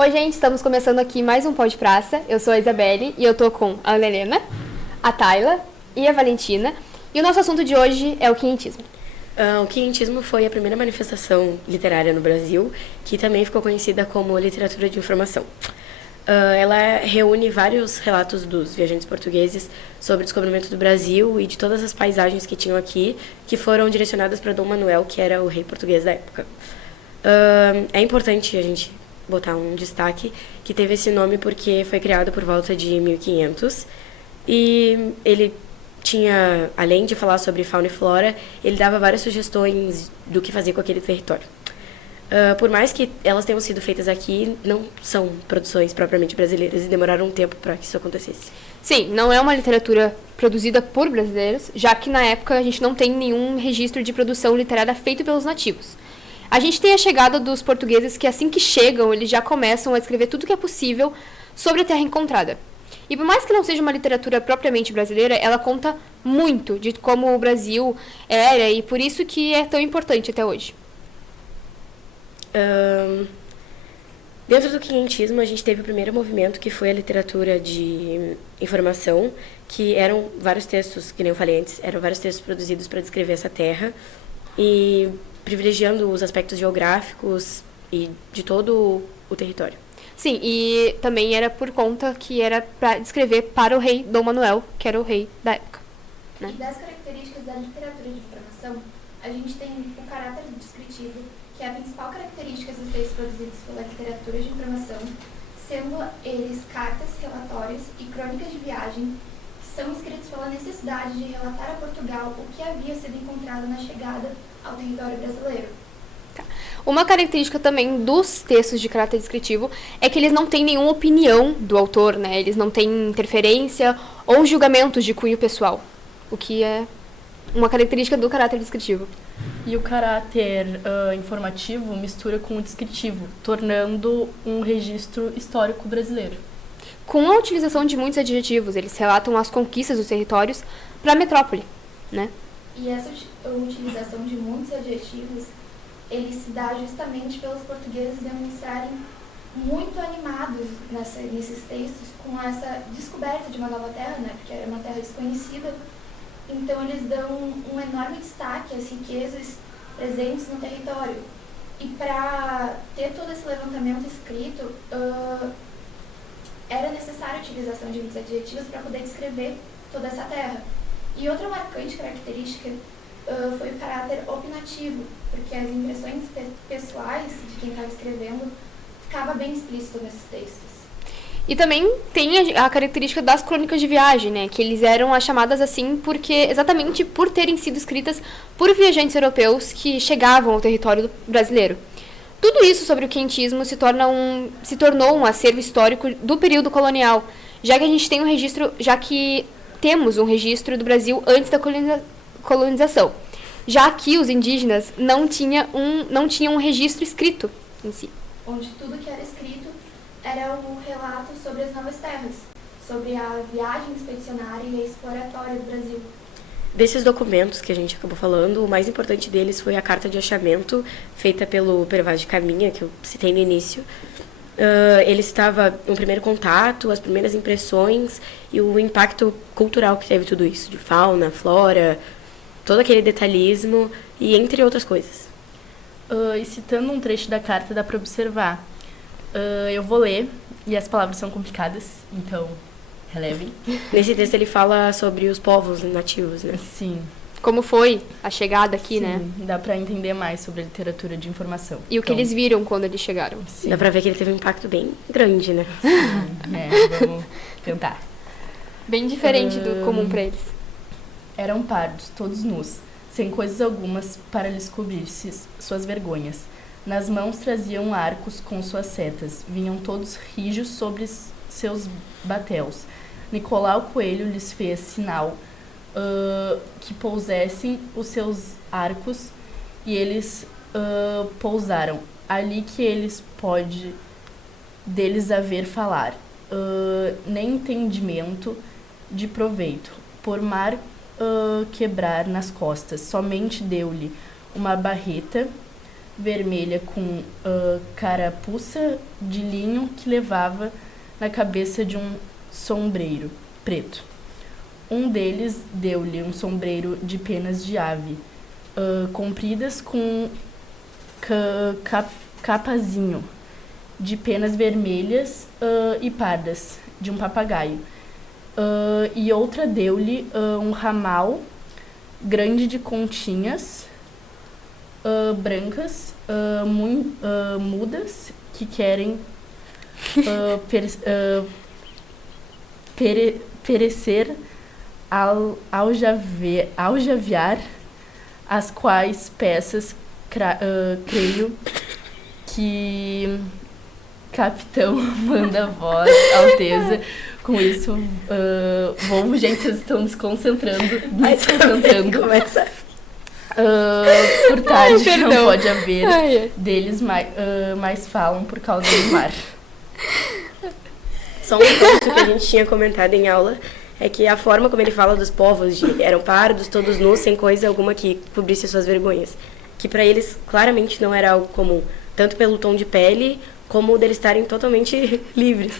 Oi, gente, estamos começando aqui mais um Pó de Praça. Eu sou a Isabelle e eu tô com a Ana Helena, a Tayla e a Valentina. E o nosso assunto de hoje é o quinhentismo. O quinhentismo foi a primeira manifestação literária no Brasil, que também ficou conhecida como literatura de informação. Ela reúne vários relatos dos viajantes portugueses sobre o descobrimento do Brasil e de todas as paisagens que tinham aqui, que foram direcionadas para Dom Manuel, que era o rei português da época. É importante a gente botar um destaque que teve esse nome porque foi criado por volta de 1500 e ele tinha, além de falar sobre fauna e flora, ele dava várias sugestões do que fazer com aquele território. Por mais que elas tenham sido feitas aqui, não são produções propriamente brasileiras e demoraram um tempo para que isso acontecesse. Sim, não é uma literatura produzida por brasileiros, já que na época a gente não tem nenhum registro de produção literária feito pelos nativos. A gente tem a chegada dos portugueses que assim que chegam, eles já começam a escrever tudo o que é possível sobre a terra encontrada. E por mais que não seja uma literatura propriamente brasileira, ela conta muito de como o Brasil era e por isso que é tão importante até hoje. Dentro do quinhentismo, a gente teve o primeiro movimento, que foi a literatura de informação, que eram vários textos, que nem eu falei antes, eram vários textos produzidos para descrever essa terra e privilegiando os aspectos geográficos e de todo o território. Sim, e também era por conta que era para descrever para o rei Dom Manuel, que era o rei da época. Né? E das características da literatura de informação, a gente tem o caráter descritivo, que é a principal característica dos textos produzidos pela literatura de informação, sendo eles cartas, relatórios e crônicas de viagem, que são escritos pela necessidade de relatar a Portugal o que havia sido encontrado na chegada ao território brasileiro. Uma característica também dos textos de caráter descritivo é que eles não têm nenhuma opinião do autor, né? Eles não têm interferência ou julgamentos de cunho pessoal, o que é uma característica do caráter descritivo. E o caráter informativo mistura com o descritivo, tornando um registro histórico brasileiro. Com a utilização de muitos adjetivos, eles relatam as conquistas dos territórios para a metrópole, né? E essa utilização de muitos adjetivos, ele se dá justamente pelos portugueses demonstrarem muito animados nesses textos com essa descoberta de uma nova terra, né? Porque era uma terra desconhecida. Então, eles dão um enorme destaque às riquezas presentes no território. E para ter todo esse levantamento escrito, era necessária a utilização de muitos adjetivos para poder descrever toda essa terra. E outra marcante característica foi o caráter opinativo, porque as impressões pessoais de quem estava escrevendo ficava bem explícito nesses textos. E também tem a característica das crônicas de viagem, né? Que eles eram chamadas assim exatamente por terem sido escritas por viajantes europeus que chegavam ao território brasileiro. Tudo isso sobre o quinhentismo se tornou um acervo histórico do período colonial, já que temos um registro do Brasil antes da colonização. Já aqui os indígenas não tinham um registro escrito em si. Onde tudo que era escrito era o relato sobre as novas terras, sobre a viagem expedicionária e exploratória do Brasil. Desses documentos que a gente acabou falando, o mais importante deles foi a carta de achamento, feita pelo Prevaz de Caminha, que eu citei no início. Ele citava um primeiro contato, as primeiras impressões e o impacto cultural que teve tudo isso, de fauna, flora, todo aquele detalhismo e entre outras coisas. E citando um trecho da carta dá para observar. Eu vou ler, e as palavras são complicadas, então relevem. Nesse texto ele fala sobre os povos nativos, né? Sim. Como foi a chegada aqui, Sim, né? Dá para entender mais sobre a literatura de informação. E o que eles viram quando eles chegaram. Sim. Dá para ver que ele teve um impacto bem grande, né? Vamos tentar. Bem diferente do comum para eles. Eram pardos, todos nus, sem coisas algumas para lhes cobrir-se suas vergonhas. Nas mãos traziam arcos com suas setas, vinham todos rijos sobre seus batéus. Nicolau Coelho lhes fez sinal que pousassem os seus arcos, e eles pousaram. Ali que eles pode deles haver falar, nem entendimento de proveito, por mar quebrar nas costas, somente deu-lhe uma barreta vermelha com carapuça de linho que levava na cabeça de um sombreiro preto. Um deles deu-lhe um sombreiro de penas de ave, compridas com capazinho de penas vermelhas e pardas, de um papagaio. E outra deu-lhe um ramal grande de continhas brancas, mudas, que querem perecer ao aljaviar, as quais peças creio que capitão manda voz, Alteza. Com isso, gente, vocês estão desconcentrando. Começa. Por tarde não pode haver deles, mais falam por causa do mar. Só um ponto que a gente tinha comentado em aula é que a forma como ele fala dos povos, eram pardos, todos nus, sem coisa alguma que cobrisse suas vergonhas. Que para eles claramente não era algo comum, tanto pelo tom de pele, como deles estarem totalmente livres.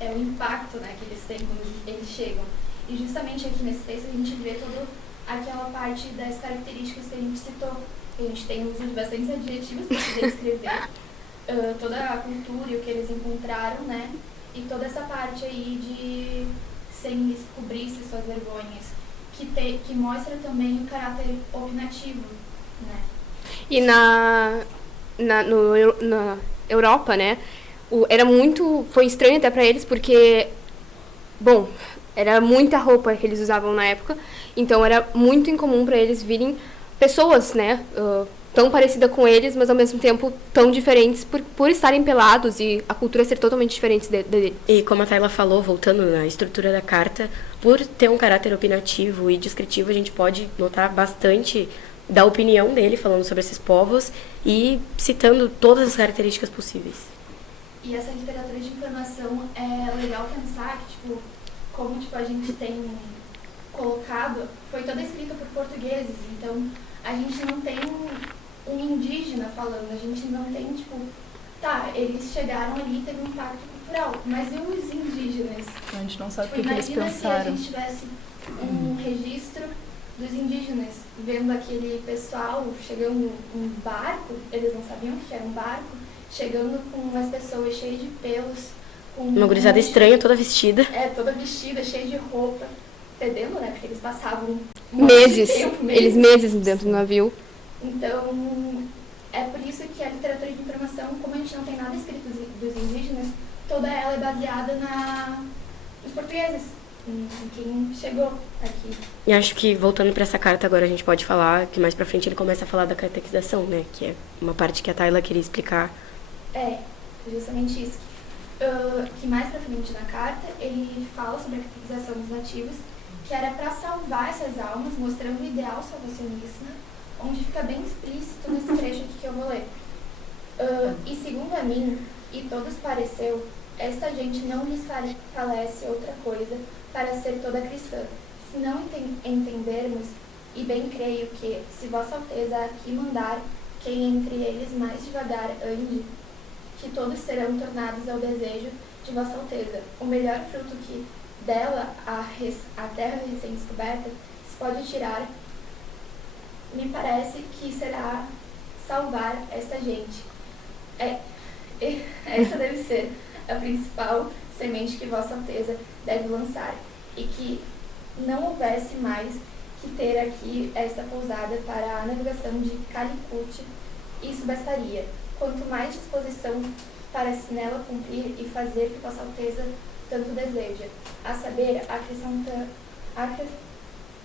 É o impacto, né, que eles têm quando eles chegam. E justamente aqui nesse texto a gente vê toda aquela parte das características que a gente citou. A gente tem uso de bastantes adjetivos para poder descrever toda a cultura e o que eles encontraram, né? E toda essa parte aí de sem cobrir-se suas vergonhas, que mostra também o caráter opinativo, né? E na Europa, né, foi estranho até pra eles, porque, bom, era muita roupa que eles usavam na época, então era muito incomum pra eles virem pessoas, né, tão parecidas com eles, mas ao mesmo tempo tão diferentes por estarem pelados e a cultura ser totalmente diferente deles. E como a Tayla falou, voltando na estrutura da carta, por ter um caráter opinativo e descritivo, a gente pode notar bastante da opinião dele falando sobre esses povos e citando todas as características possíveis. E essa literatura de informação é legal pensar que, tipo, como tipo, a gente tem colocado, foi toda escrita por portugueses, então a gente não tem um indígena falando, a gente não tem, tipo, tá, eles chegaram ali e teve um impacto cultural, mas e os indígenas? A gente não sabe o Tipo, que eles pensaram. Imagina se a gente tivesse um registro dos indígenas, vendo aquele pessoal chegando um barco, eles não sabiam que era um barco, chegando com umas pessoas cheias de pelos, com uma gurizada estranha, toda vestida. Toda vestida, cheia de roupa, fedendo, né, porque eles passavam meses dentro do navio. Então, é por isso que a literatura de informação, como a gente não tem nada escrito dos indígenas, toda ela é baseada nos portugueses, em quem chegou aqui. E acho que, voltando para essa carta agora, a gente pode falar que mais pra frente ele começa a falar da catequização, né? Que é uma parte que a Tayla queria explicar. É, justamente isso. Que mais pra frente na carta, ele fala sobre a catequização dos nativos, que era para salvar essas almas, mostrando o ideal salvacionista, onde fica bem explícito nesse trecho aqui que eu vou ler. E segundo a mim, e todos pareceu, esta gente não lhes falece outra coisa para ser toda cristã. Se não entendermos, e bem creio que, se Vossa Alteza aqui mandar, quem entre eles mais devagar ande, que todos serão tornados ao desejo de Vossa Alteza. O melhor fruto que dela a terra recém-descoberta se pode tirar, me parece que será salvar esta gente. Essa deve ser a principal semente que Vossa Alteza deve lançar, e que não houvesse mais que ter aqui esta pousada para a navegação de Calicut, isso bastaria. Quanto mais disposição para se nela cumprir e fazer que Vossa Alteza tanto deseja, a saber,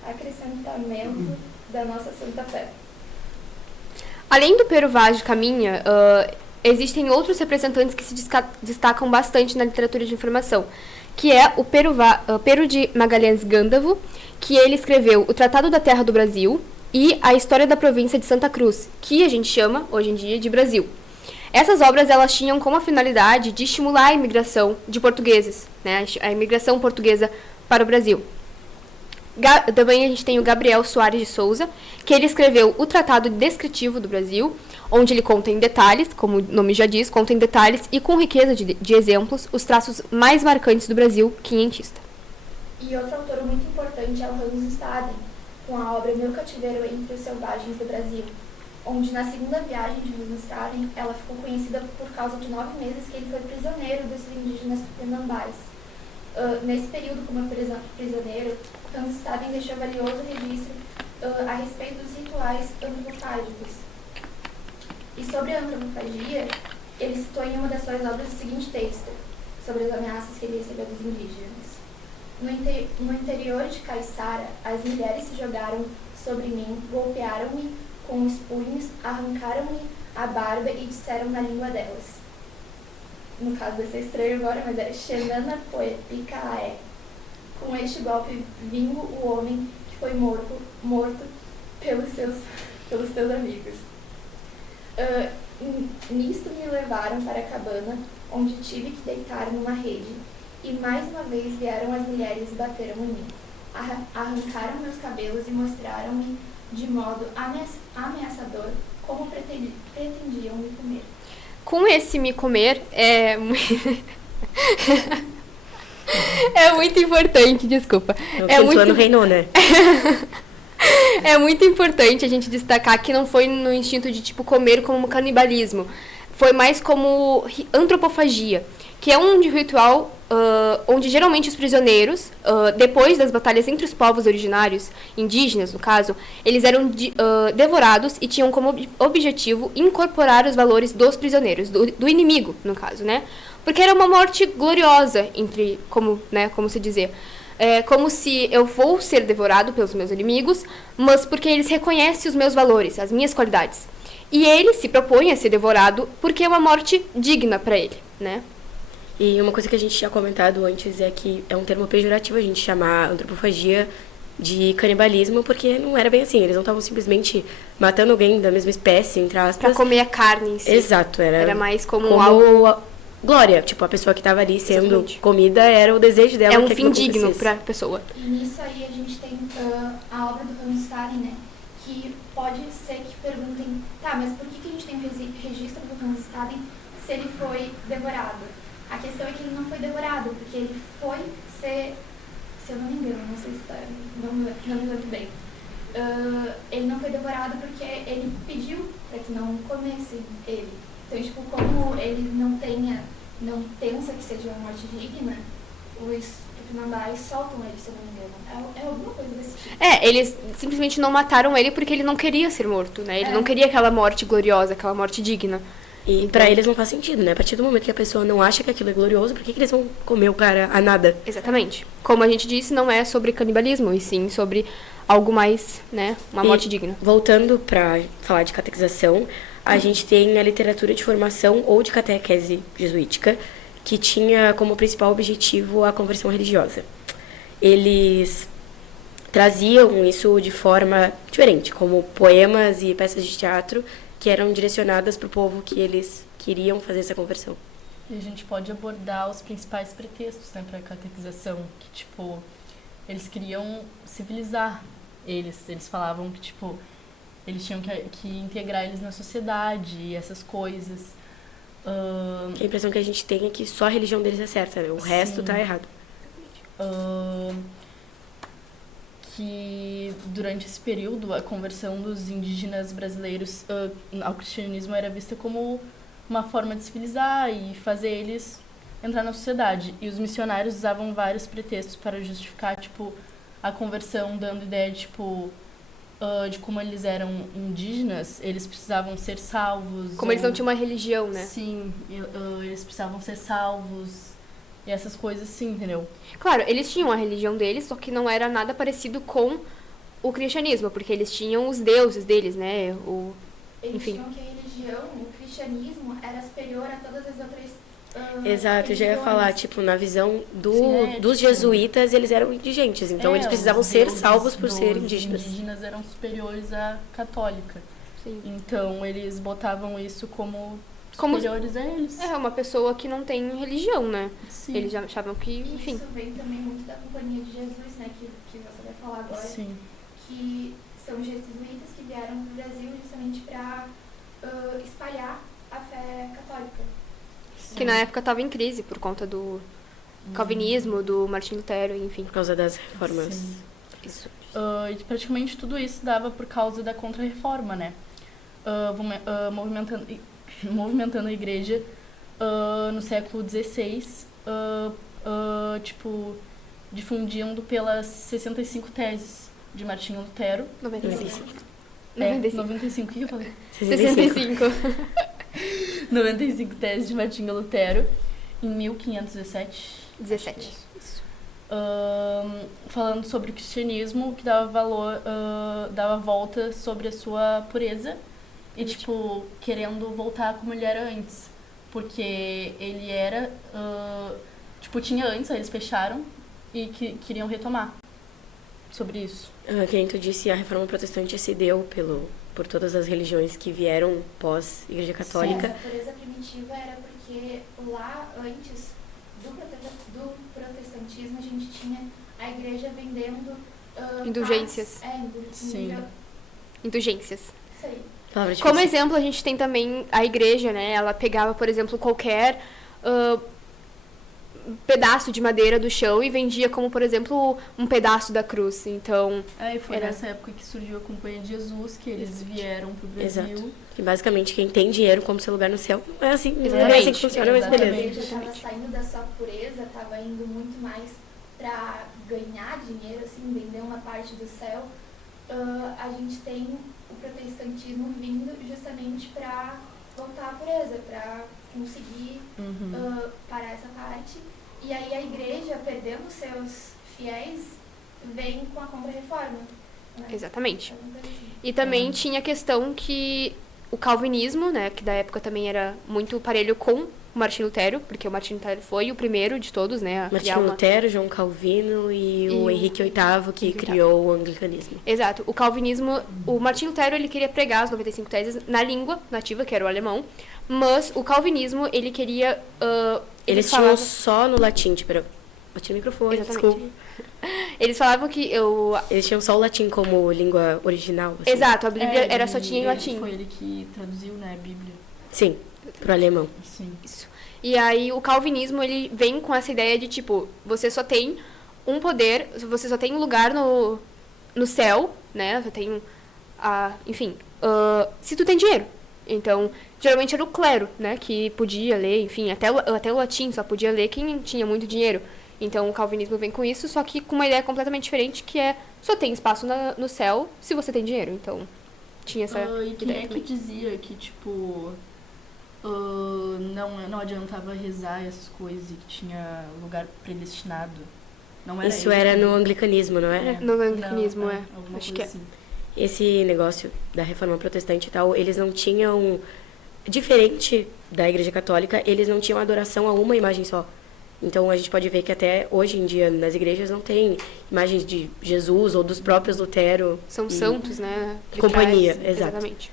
acrescentamento da nossa santa fé. Além do Pero Vaz de Caminha, existem outros representantes que se destacam bastante na literatura de informação, que é o Pero de Magalhães Gândavo, que ele escreveu o Tratado da Terra do Brasil e a História da Província de Santa Cruz, que a gente chama, hoje em dia, de Brasil. Essas obras elas tinham como finalidade de estimular a imigração de portugueses, né, a imigração portuguesa para o Brasil. Também a gente tem o Gabriel Soares de Souza, que ele escreveu o Tratado Descritivo do Brasil, onde ele conta em detalhes, como o nome já diz, conta em detalhes e com riqueza de exemplos os traços mais marcantes do Brasil quinhentista. E outro autor muito importante é o Hans Staden, com a obra Meu Cativeiro entre os Selvagens do Brasil, onde na segunda viagem de Hans Staden ela ficou conhecida por causa de 9 meses que ele foi prisioneiro dos indígenas tupinambás. Nesse período como prisioneiro, Hans Staden deixou valioso registro a respeito dos rituais antropofágicos. E sobre a antropofagia, ele citou em uma das suas obras o seguinte texto, sobre as ameaças que ele recebeu dos indígenas. No interior de Caiçara, as mulheres se jogaram sobre mim, golpearam-me com os punhos, arrancaram-me a barba e disseram na língua delas. No caso vai ser estranho agora, mas é Xenana Poepicae. Com este golpe vingo o homem que foi morto pelos teus amigos. Nisto me levaram para a cabana, onde tive que deitar numa rede, e mais uma vez vieram as mulheres e bateram em mim. Arrancaram meus cabelos e mostraram-me de modo ameaçador como pretendiam me comer. Com esse me comer é muito importante, desculpa. É muito ano reinou, né? É muito importante a gente destacar que não foi no instinto de, tipo, comer como canibalismo. Foi mais como antropofagia, que é um ritual onde geralmente os prisioneiros, depois das batalhas entre os povos originários, indígenas no caso, eles eram devorados e tinham como objetivo incorporar os valores dos prisioneiros, do inimigo, no caso, né? Porque era uma morte gloriosa, como se dizer. É como se eu vou ser devorado pelos meus inimigos, mas porque eles reconhecem os meus valores, as minhas qualidades. E ele se propõe a ser devorado porque é uma morte digna para ele, né? E uma coisa que a gente tinha comentado antes é que é um termo pejorativo a gente chamar antropofagia de canibalismo, porque não era bem assim. Eles não estavam simplesmente matando alguém da mesma espécie, entre aspas. Pra comer a carne em si. Exato. Era mais como algo... glória. Tipo, a pessoa que estava ali sendo Exatamente. Comida era o desejo dela. É um fim digno pra pessoa. E nisso aí a gente tem a obra do Hans Staden, né? Que pode ser que perguntem, tá, mas por que a gente tem o registro do Hans Staden se ele foi devorado? A questão é que ele não foi devorado, porque ele foi ser, se eu não me engano, não sei se está, não me lembro bem. Ele não foi devorado porque ele pediu para que não comessem ele. Então, tipo, como ele não pensa que seja uma morte digna, os tupinambás soltam ele, se eu não me engano. É alguma coisa desse tipo. Eles simplesmente não mataram ele porque ele não queria ser morto, né? Ele não queria aquela morte gloriosa, aquela morte digna. E pra eles não faz sentido, né? A partir do momento que a pessoa não acha que aquilo é glorioso, por que eles vão comer o cara a nada? Exatamente. Como a gente disse, não é sobre canibalismo, e sim sobre algo mais, né? Uma morte digna. Voltando pra falar de catequização, a gente tem a literatura de formação ou de catequese jesuítica, que tinha como principal objetivo a conversão religiosa. Eles traziam isso de forma diferente, como poemas e peças de teatro, que eram direcionadas para o povo que eles queriam fazer essa conversão. E a gente pode abordar os principais pretextos, né, para a catequização, que, tipo, eles queriam civilizar eles falavam que, tipo, eles tinham que integrar eles na sociedade e essas coisas. A impressão que a gente tem é que só a religião deles é certa, né? O resto tá errado. Que durante esse período a conversão dos indígenas brasileiros ao cristianismo era vista como uma forma de civilizar e fazer eles entrar na sociedade. E os missionários usavam vários pretextos para justificar, tipo, a conversão, dando ideia de, tipo, de como eles eram indígenas, eles precisavam ser salvos. Como eles não tinham uma religião, né? Sim, eles precisavam ser salvos. E essas coisas sim, entendeu? Claro, eles tinham a religião deles, só que não era nada parecido com o cristianismo, porque eles tinham os deuses deles, né? Eles tinham que a religião, o cristianismo, era superior a todas as outras Exato, eu já ia falar, tipo, na visão dos tipo, jesuítas, eles eram indigentes, então eles precisavam ser salvos por serem indígenas. Os indígenas eram superiores à católica. Sim. Então, eles botavam isso como Como- superiores a eles. É uma pessoa que não tem religião, né? Sim. Eles já achavam que, E enfim. isso vem também muito da Companhia de Jesus, né, que você vai falar agora, Sim. que são jesuítas que vieram para o Brasil justamente para espalhar a fé católica. Que na época estava em crise por conta do calvinismo, do Martim Lutero, enfim. Por causa das reformas. Sim. Isso. E praticamente tudo isso dava por causa da Contra-Reforma, né? Movimentando a igreja no século XVI, tipo, difundindo pelas 65 teses de Martinho Lutero. 95. 95, o que eu falei? 65. 95 teses de Martinho Lutero, em 1517. 17. Falando sobre o cristianismo, que dava volta sobre a sua pureza e, tipo, querendo voltar como ele era antes. Porque ele era, tipo, tinha antes, aí eles fecharam e queriam retomar sobre isso. Que nem tu disse, a reforma protestante se deu por todas as religiões que vieram pós-Igreja Católica. Essa pureza primitiva era porque lá antes do protestantismo a gente tinha a igreja vendendo Indulgências. Sim. Indulgências. Isso aí. Palavra difícil. Como exemplo, a gente tem também a igreja, né? Ela pegava, por exemplo, qualquer pedaço de madeira do chão e vendia como, por exemplo, um pedaço da cruz. Então, Aí foi era- nessa época que surgiu a Companhia de Jesus, que eles vieram pro Brasil. Exato. E basicamente quem tem dinheiro como seu lugar no céu, não é assim, não é Exatamente. assim que funciona, mas A beleza. igreja estava saindo da sua pureza, estava indo muito mais para ganhar dinheiro, assim, vender uma parte do céu. A gente tem o protestantismo vindo justamente para voltar à pureza, para conseguir parar essa parte. E aí a igreja, perdendo seus fiéis, vem com a Contra-Reforma. Né? exatamente. Alguma coisa assim. E também tinha a questão que o calvinismo, né, que da época também era muito parelho com o Martim Lutero, porque o Martim Lutero foi o primeiro de todos, né, a criar Martinho uma... Lutero, João Calvino e o o Henrique VIII, que criou o anglicanismo. Exato. O calvinismo, o Martim Lutero, ele queria pregar as 95 teses na língua nativa, que era o alemão, mas o calvinismo, ele queria... Eles tinham falavam- só no latim, tipo, bati no microfone, Exatamente. desculpa. Eles falavam que Eles tinham só o latim como língua original. Assim. Exato, a Bíblia era só ele- tinha em latim. Foi ele que traduziu, né, a Bíblia. Sim, pro alemão. Sim. Isso. E aí o calvinismo, ele vem com essa ideia de, tipo, você só tem um poder, você só tem um lugar no céu, né? Você tem enfim, se tu tem dinheiro. Então, geralmente era o clero, né? Que podia ler, enfim, até o latim só podia ler quem tinha muito dinheiro. Então, o calvinismo vem com isso, só que com uma ideia completamente diferente, que é só tem espaço no céu se você tem dinheiro. Então, tinha essa E quem ideia é que também. dizia que, tipo, não adiantava rezar essas coisas e que tinha lugar predestinado? Não era Isso era no anglicanismo, não era? No anglicanismo, Não, é. alguma Acho coisa que é. assim. Esse negócio da reforma protestante e tal, eles não tinham... Diferente da Igreja Católica, eles não tinham adoração a uma imagem só. Então, a gente pode ver que até hoje em dia, nas igrejas, não tem imagens de Jesus ou dos próprios Lutero. São e santos, né? de Companhia, trás, exato. Exatamente.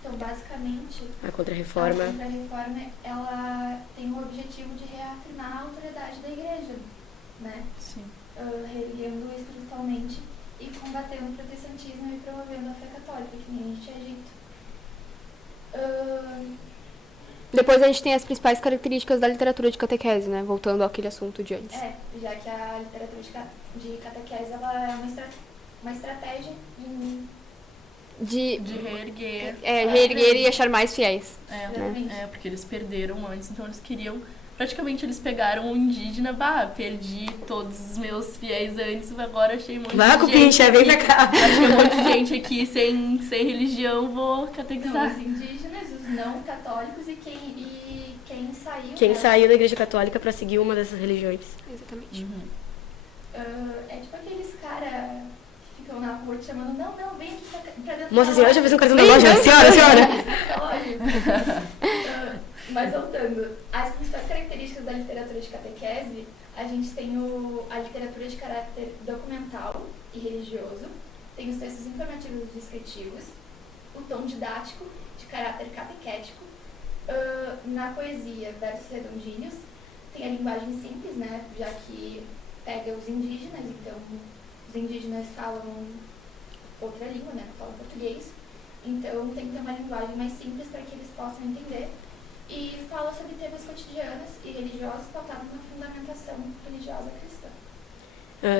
Então, basicamente, A Contra-Reforma. a Contra-Reforma, ela tem o objetivo de reafirmar a autoridade da igreja, né? Sim. Reerguendo espiritualmente e combatendo o protestantismo e promovendo a fé católica, que nem a gente tinha dito. Depois a gente tem as principais características da literatura de catequese, né? Voltando àquele assunto de antes. Já que a literatura de catequese ela é uma estratégia de De reerguer. reerguer e achar mais fiéis. Exatamente. Porque eles perderam antes, então eles queriam... Praticamente eles pegaram o indígena, perdi todos os meus fiéis antes, agora achei um monte Vá, de gente Cupincha, vem pra aqui. cá. Achei um monte de gente aqui sem religião, vou Então, catequizar. os indígenas, os não católicos e quem saiu. Quem né? saiu da Igreja Católica pra seguir uma dessas religiões. Exatamente. É tipo aqueles caras que ficam na rua te chamando, não, vem aqui pra dentro. Moça, da senhora, loja. já fez um cartão na loja? Senhora! Mas voltando, as principais características da literatura de catequese, a gente tem a literatura de caráter documental e religioso, tem os textos informativos e descritivos, o tom didático de caráter catequético, Na poesia versos redondinhos, tem a linguagem simples, né? Já que pega os indígenas, então os indígenas falam outra língua, né? Falam português. Então tem que ter uma linguagem mais simples para que eles possam entender. E fala sobre temas cotidianos e religiosos pautados na fundamentação religiosa cristã.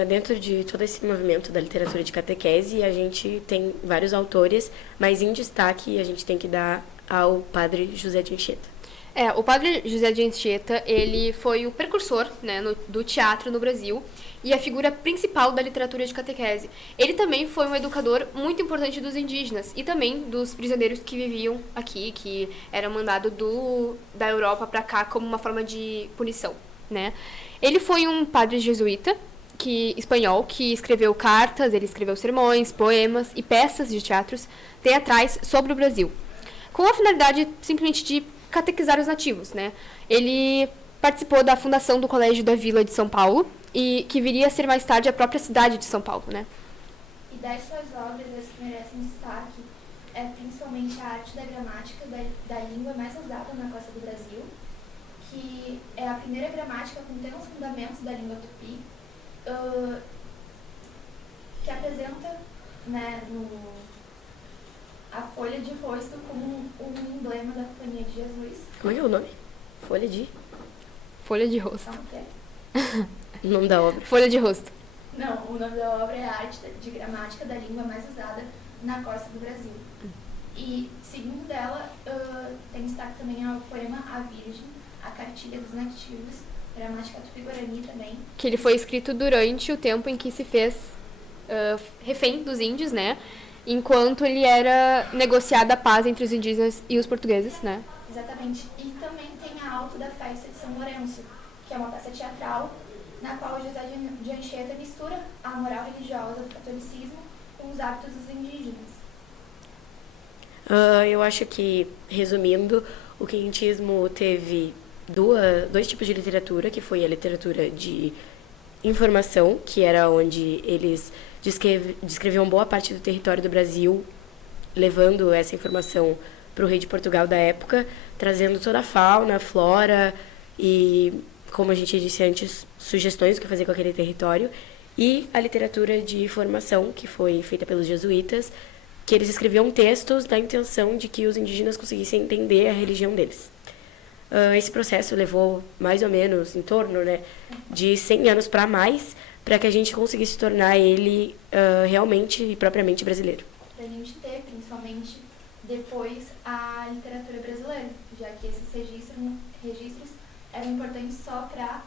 Dentro de todo esse movimento da literatura de catequese, a gente tem vários autores, mas em destaque a gente tem que dar ao padre José de Anchieta. O padre José de Anchieta, ele foi o precursor, né, do teatro no Brasil e a figura principal da literatura de catequese. Ele também foi um educador muito importante dos indígenas e também dos prisioneiros que viviam aqui, que era mandado da Europa para cá como uma forma de punição, né? Ele foi um padre jesuíta, espanhol, que escreveu cartas, ele escreveu sermões, poemas e peças de teatros teatrais sobre o Brasil, com a finalidade simplesmente de catequizar os nativos, né? Ele participou da fundação do Colégio da Vila de São Paulo, e que viria a ser mais tarde a própria cidade de São Paulo, né? E das suas obras, as que merecem destaque é principalmente a arte da gramática da língua mais usada na costa do Brasil, que é a primeira gramática com temas fundamentos da língua tupi, que apresenta, né, a folha de rosto como um emblema da Companhia de Jesus. Como é que é o nome? Folha de rosto. Não, que é? O nome da obra. Folha de rosto. Não, o nome da obra é a arte de gramática da língua mais usada na costa do Brasil. E, segundo dela, tem destaque também ao poema A Virgem, a cartilha dos nativos, gramática tupi-guarani também. Que ele foi escrito durante o tempo em que se fez refém dos índios, né? Enquanto ele era negociada a paz entre os indígenas e os portugueses, né? Exatamente. E também tem a Alto da Festa de São Lourenço, que é uma peça teatral na qual José de Anchieta mistura a moral religiosa do catolicismo com os hábitos dos indígenas. Eu acho que, resumindo, o quinhentismo teve dois tipos de literatura, que foi a literatura de informação, que era onde eles descreviam boa parte do território do Brasil, levando essa informação para o rei de Portugal da época, trazendo toda a fauna, a flora e, como a gente disse antes, sugestões do que fazer com aquele território. E a literatura de formação, que foi feita pelos jesuítas, que eles escreviam textos na intenção de que os indígenas conseguissem entender a religião deles. Esse processo levou mais ou menos em torno, né, de 100 anos para mais, para que a gente conseguisse tornar ele realmente e propriamente brasileiro. Para a gente ter, principalmente, depois a literatura brasileira, já que esses registros eram importantes só para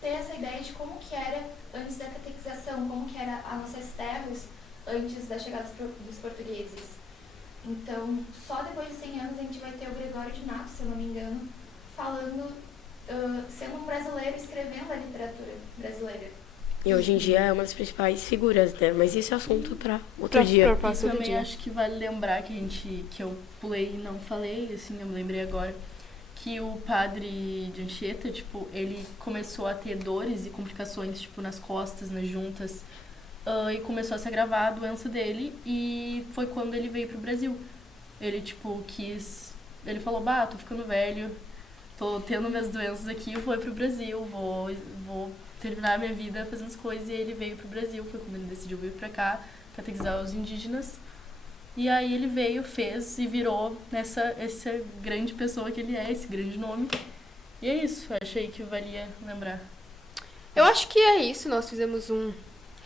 ter essa ideia de como que era antes da catequização, como que era as nossas terras antes da chegada dos portugueses. Então, só depois de 100 anos a gente vai ter o Gregório de Matos, se eu não me engano, falando, sendo um brasileiro escrevendo a literatura brasileira. E hoje em dia é uma das principais figuras, né? Mas isso é assunto para outro dia. E também acho que vale lembrar que eu pulei e não falei, assim, eu me lembrei agora, que o padre de Anchieta, tipo, ele começou a ter dores e complicações, tipo, nas costas, nas juntas, e começou a se agravar a doença dele, e foi quando ele veio pro Brasil. Ele, tipo, ele falou, tô ficando velho, tô tendo minhas doenças aqui, vou pro Brasil, vou terminar minha vida fazendo as coisas, e ele veio pro Brasil, foi quando ele decidiu vir pra cá, catequizar os indígenas. E aí ele veio, fez e virou essa grande pessoa que ele é, esse grande nome. E é isso, achei que valia lembrar. Eu acho que é isso, nós fizemos um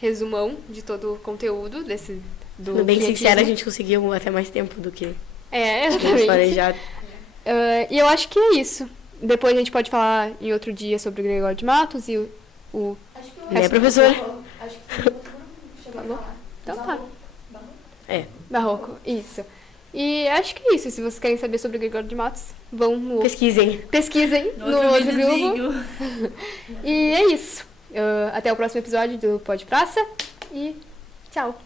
resumão de todo o conteúdo do Sendo bem sincera, a gente conseguiu até mais tempo do que exatamente. planejado. E eu acho que é isso. Depois a gente pode falar em outro dia sobre o Gregório de Matos e o Acho que Né, professora? Acho que foi o outro grupo que chegou a falar. Então tá. Barroco. Barroco, isso. E acho que é isso. Se vocês querem saber sobre o Gregório de Matos, vão no... Pesquisem. Pesquisem no outro grupo. E é isso. Até o próximo episódio do Pod Praça. E tchau.